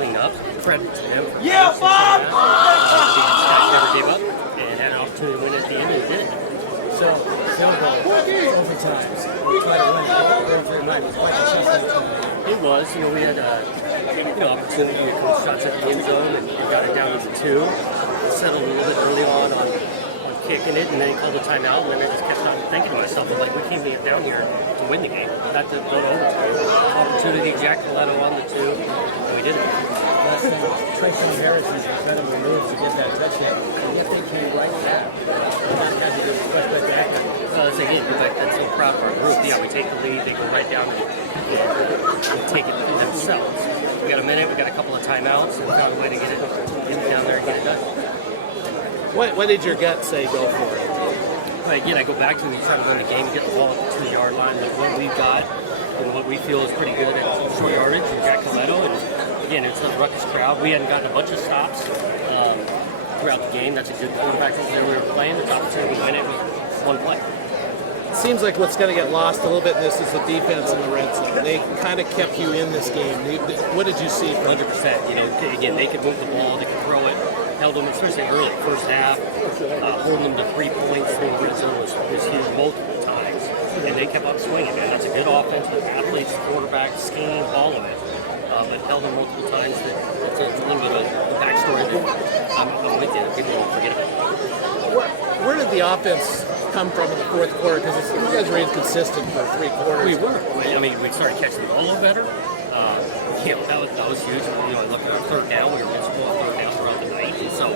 clean up. Credit to him. Yeah, Bob! These guys never gave up and had an opportunity to win at the end, and did. So, overtimes. It was, we had opportunity to come shots at the end zone, and we got it down to 2. Settled a little bit early on kicking it, and then he called a timeout, and then I just kept on thinking to myself, like, we came down here to win the game, not to go to overtime. Opportunity, Jack Colletto on the 2, and we did it. Treshawn Harris's incredible move to get that touchdown, and yet they came right back. That's so proud of our group. Yeah, we take the lead, they go right down and take it themselves. We got a minute, we got a couple of timeouts, and we found a way to get it down there and get it done. What did your gut say go for it? But again, I go back to trying to win the game, get the ball at the 2-yard line, like what we've got and what we feel is pretty good at short yardage and Jack Colletto. And again, it's a ruckus crowd. We hadn't gotten a bunch of stops throughout the game. That's a good quarterback that we were playing. The opportunity to win it with one play. It seems like what's going to get lost a little bit in this is the defense in the red zone. They kind of kept you in this game. What did you see? 100%. Again, they could move the ball, they could throw it. Held them, especially early, first half, holding them to 3 points through the red zone was huge multiple times. And they kept up swinging, man. That's a good offense with athletes, quarterback, scheme, all of it. But held them multiple times. That's a little bit of a backstory that I'm with you. People don't forget about. Where did the offense come from in the fourth quarter? Because you guys were inconsistent for 3 quarters. We were. I mean, we started catching the ball a little better. That was huge. Looking at third down, we were invincible on third down throughout the night. And so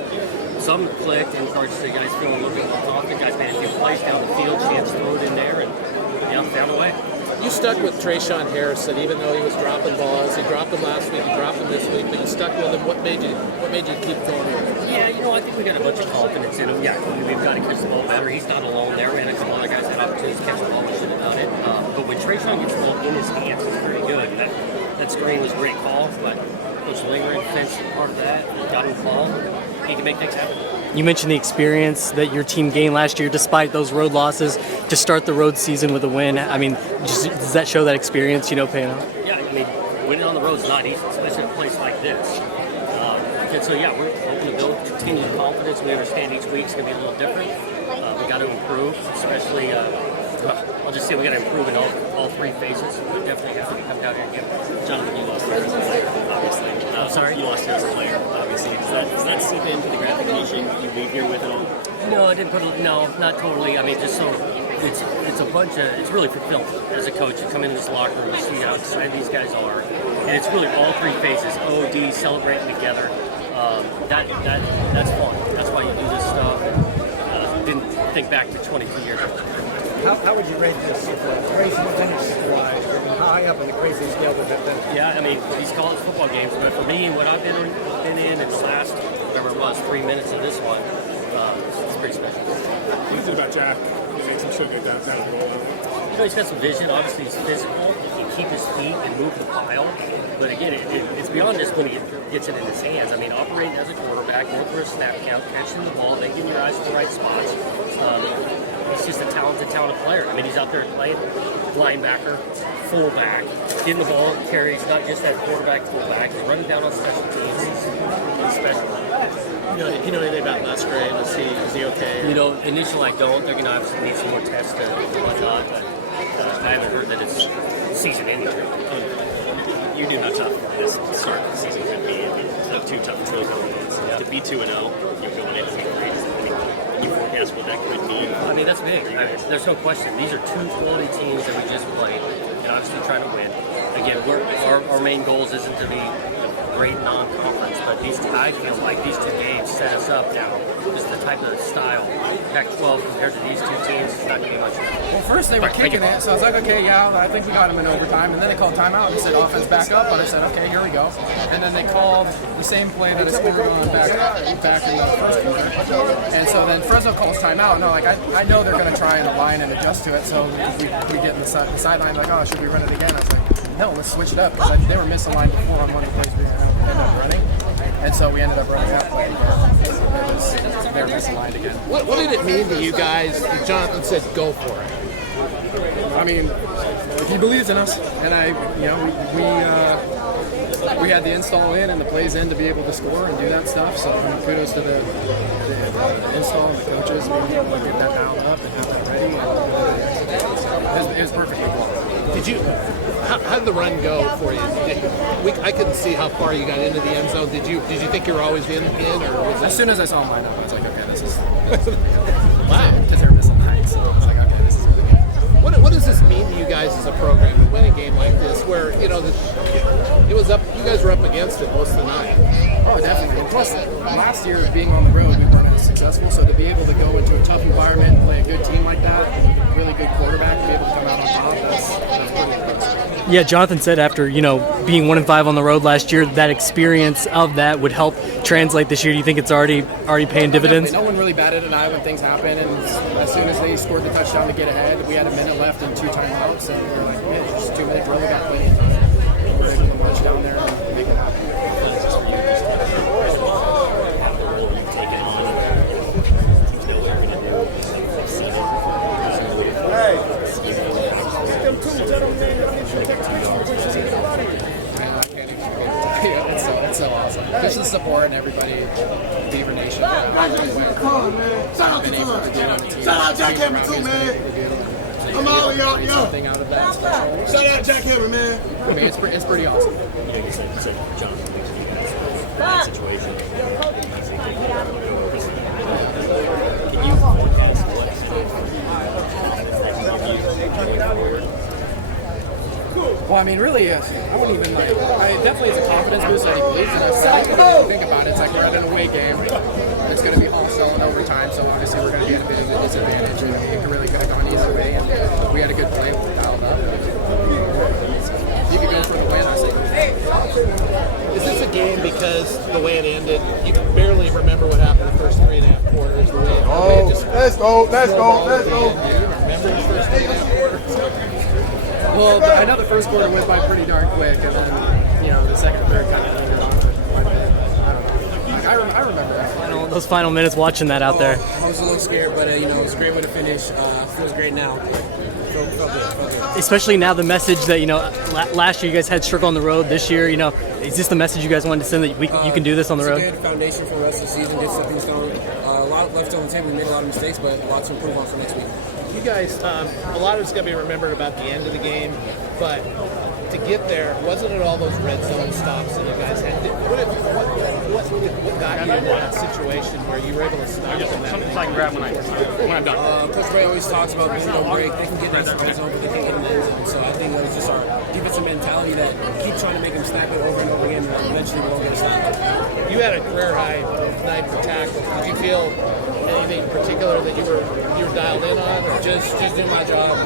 some clicked and started to see guys feeling a little bit more confident. Guys made a few plays down the field, chance to throw it in there, and found a way. You stuck with Treshawn Harrison, even though he was dropping balls. He dropped them last week, he dropped them this week, but you stuck with him. What made you keep going with him? Yeah, I think we got a bunch of confidence in him. Yeah, we've got to catch the ball better. He's not alone there. We had a couple other guys that had opportunities to catch the ball. We should have done it. But when Treshawn gets the ball in his hands, it's very good. That screen was a great call, but Coach Lingering fenced part of that. Got him the ball. He can make things happen. You mentioned the experience that your team gained last year despite those road losses to start the road season with a win. I mean, does that show that experience, paying off? Yeah, I mean, winning on the road is not easy, especially in a place like this. And so, yeah, we're hoping to build continued confidence. We understand each week's going to be a little different. We got to improve, especially, I'll just say we got to improve in all 3 phases. We definitely have to come down here and get Jonathan, you lost here as a player, obviously. Sorry? You lost here as a player, obviously. Does that seep into the gratification you leave here with at all? No, I didn't not totally. I mean, just so it's a bunch of, it's really fulfilling as a coach. You come into this locker room and see how excited these guys are. And it's really all 3 phases, OD, celebrating together. That's fun. That's why you do this stuff. Didn't think back to 22 years ago. How would you rate this crazy finish-wise? How high up in the crazy scale would that be? Yeah, I mean, these college football games, but for me, what I've been in the last, whatever it was, 3 minutes of this one, it's pretty special. What is it about Jack? He makes him so good down the roll. He's got some vision. Obviously, he's physical. He can keep his feet and move the pile. But again, it's beyond just when he gets it in his hands. I mean, operating as a quarterback, going for a snap count, catching the ball, making your eyes to the right spots. He's just a talented player. I mean, he's out there playing linebacker, fullback, getting the ball, carries, not just that quarterback, fullback. He's running down on special teams. He's special. You know anything about Musgrave? Is he okay? Initially I don't. They're going to obviously need some more tests and whatnot, but I haven't heard that it's season ending. You knew how tough this start of the season could be. I mean, it's 2 tough road games. To be 2-0, you're going into the great. Can you forecast what that could mean? I mean, that's big. There's no question. These are 2 quality teams that we just played, and obviously trying to win. Again, our main goals isn't to be great non-conference, but I feel like these 2 games set us up now. Just the type of style. Pac-12 compared to these 2 teams, it's not going to be much. Well, first they were kicking it, so I was like, okay, yeah, I think we got him in overtime. And then they called timeout and said offense back up, and I said, okay, here we go. And then they called the same play that I scored on back in the first quarter. And so then Fresno calls timeout, and I know they're going to try and align and adjust to it. So we get in the sideline like, oh, should we run it again? I was like, no, let's switch it up, because they were misaligned before on one of the plays we ended up running. And so we ended up running that play. They were misaligned again. What did it mean to you guys that Jonathan said go for it? I mean, he believes in us, and we had the install in and the plays in to be able to score and do that stuff. So kudos to the install and the coaches being able to get that dialed up and have that ready. And it was perfectly blocked. Did you? How did the run go for you? I couldn't see how far you got into the end zone. Did you think you were always in, or was it? As soon as I saw him line up, I was like, okay, this is Wow. because they were missing height. So I was like, okay, this is really good. What does this mean to you guys as a program to win a game like this, where it was up? You guys were up against it most of the night. Oh, definitely. And plus, last year being on the road, we weren't as successful. So to be able to go into a tough environment and play a good team like that, really good quarterback, to be able to come out on top, that's pretty impressive. Yeah, Jonathan said after being 1-5 on the road last year, that experience of that would help translate this year. Do you think it's already paying dividends? No one really batted an eye when things happen, and as soon as they scored the touchdown to get ahead, we had a minute left and 2 timeouts, and we were like, man, it's just a 2-minute drill, we got plenty of time. We're able to march down there and make it happen. It's so awesome. Just the support and everybody, Beaver Nation. Shout out to Jack. Shout out Jack Hammer too, man. I'm all y'all, yo. Something out of that special. Shout out Jack Hammer, man. I mean, it's pretty awesome. Situation. Well, I mean, really, I wouldn't even definitely it's a confidence boost that he believes in us. I think about it, it's like we're at an away game. It's going to be hostile in overtime, so obviously we're going to be at a bit of a disadvantage. And it really could have gone either way, and we had a good play, dialed up. You could go for the win, I think. Is this a game because the way it ended? You can barely remember what happened the first 3.5 quarters. The way it just Let's go. Do you remember the first 3.5 quarters? Well, I know the first quarter went by pretty darn quick, and then the second and third kind of lingered on for quite a bit. I don't know. I remember that. Those final minutes watching that out there. I was a little scared, but it was a great way to finish. Feels great now. Felt good. Especially now, the message that last year you guys had struggle on the road. This year, is this the message you guys wanted to send that you can do this on the road? It's a good foundation for the rest of the season. Get stepping stone. A lot left on the table. We made a lot of mistakes, but a lot to improve on for next week. You guys, a lot of it's going to be remembered about the end of the game, but to get there, wasn't it all those red zone stops that you guys had? What got you in that situation where you were able to stop them? Something I can grab when I'm done. Coach Ray always talks about being no break. They can get in the red zone, but they can't get in the end zone. So I think it was just our defensive mentality that keep trying to make them snap it over and over again, and eventually we'll get a snap. You had a career high night for tackles. Did you feel anything in particular that you were dialed in on? Or Just doing my job.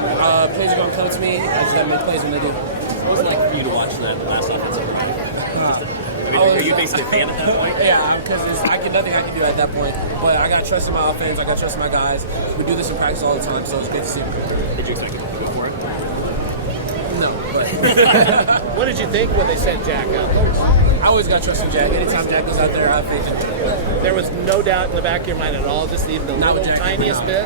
Plays are going to come to me. I just got to make plays when they do. What was it like for you to watch that last offensive line? Are you basically a fan at that point? Yeah, because nothing I can do at that point. But I got trust in my offense. I got trust in my guys. We do this in practice all the time, so it's good to see. Did you expect him to go for it? No, but what did you think when they sent Jack out there? I always got trust in Jack. Anytime Jack goes out there, I have faith in him. There was no doubt in the back of your mind at all, just even the Not with little Jack tiniest bit.